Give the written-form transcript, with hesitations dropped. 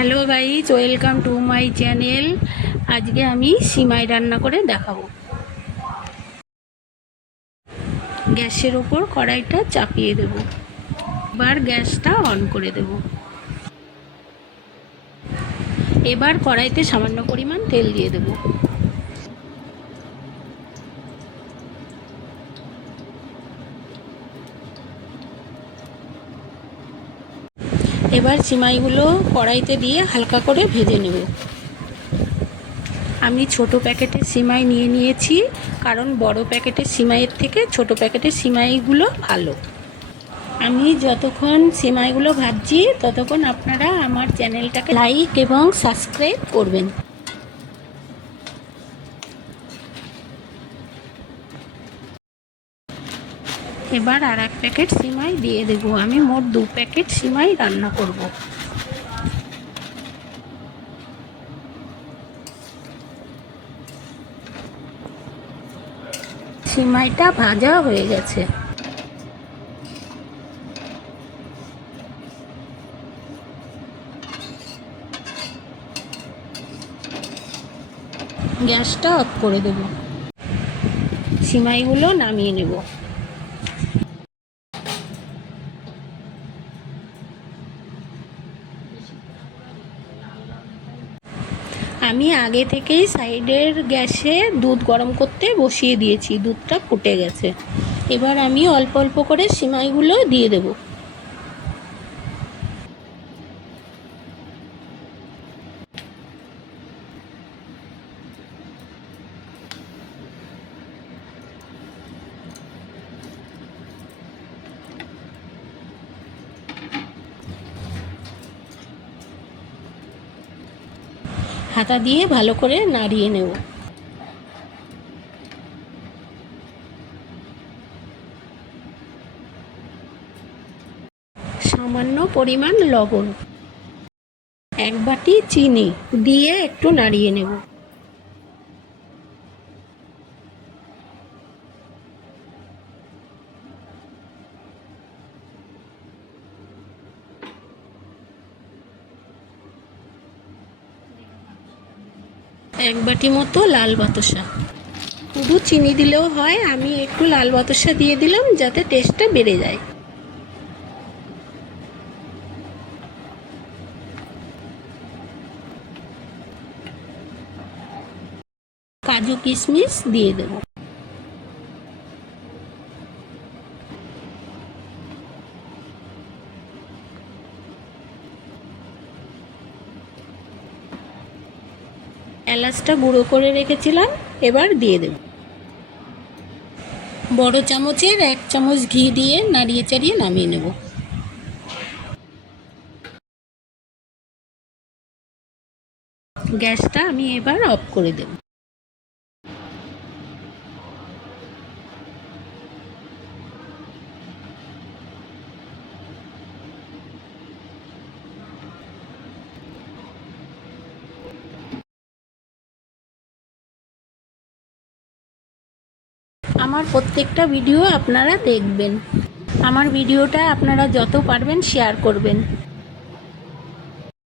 Hello guys, welcome to my channel. আজকে আমি সিমাই রান্না করে দেখাবো। গ্যাসের ওপর কড়াইটা চাপিয়ে দেব। এবার গ্যাসটা অন করে দেব। এবার কড়াইতে সামান্য পরিমাণ তেল দিয়ে দেব। এবার সিমাইগুলো কড়াইতে দিয়ে হালকা করে ভেজে নেব। আমি ছোট প্যাকেটের সিমাই নিয়েছি, কারণ বড় প্যাকেটের সিমাইয়ের থেকে ছোট প্যাকেটের সিমাইগুলো ভালো। আমি যতক্ষণ সিমাইগুলো ভাজছি ততক্ষণ আপনারা আমার চ্যানেলটাকে লাইক এবং সাবস্ক্রাইব করবেন। এবার আর এক প্যাকেট সিমাই দিয়ে দেব। আমি মোট 2 প্যাকেট সিমাই রান্না করব। সিমাইটা ভাজা হয়ে গেছে। গ্যাসটা অফ করে দেব। সিমাইগুলো নামিয়ে নেব। আমি আগে থেকেই সাইডের গ্যাসে দুধ গরম করতে বসিয়ে দিয়েছি। দুধটা ফুটে গেছে। এবার আমি অল্প অল্প করে সিমাইগুলো দিয়ে দেব। হাতা দিয়ে ভালো করে নাড়িয়ে নেব। সামান্য পরিমাণ লবণ, 1 বাটি চিনি দিয়ে একটু নাড়িয়ে নেব। এক বাটি মতো লাল বাতাসা। শুধু চিনি দিলেও হয়, আমি একটু লাল বাতাসা দিয়ে দিলাম যাতে টেস্টটা বেড়ে যায়। কাজু কিশমিশ দিয়ে দেব। এলাচটা গুঁড়ো করে রেখেছিলাম, এবার দিয়ে দেব। বড় চামচের 1 চামচ ঘি দিয়ে নাড়িয়ে চাড়িয়ে নামিয়ে নেব। গ্যাসটা আমি এবার অফ করে দেব। আমার প্রত্যেকটা ভিডিও আপনারা দেখবেন। আমার ভিডিওটা আপনারা যত পারবেন শেয়ার করবেন।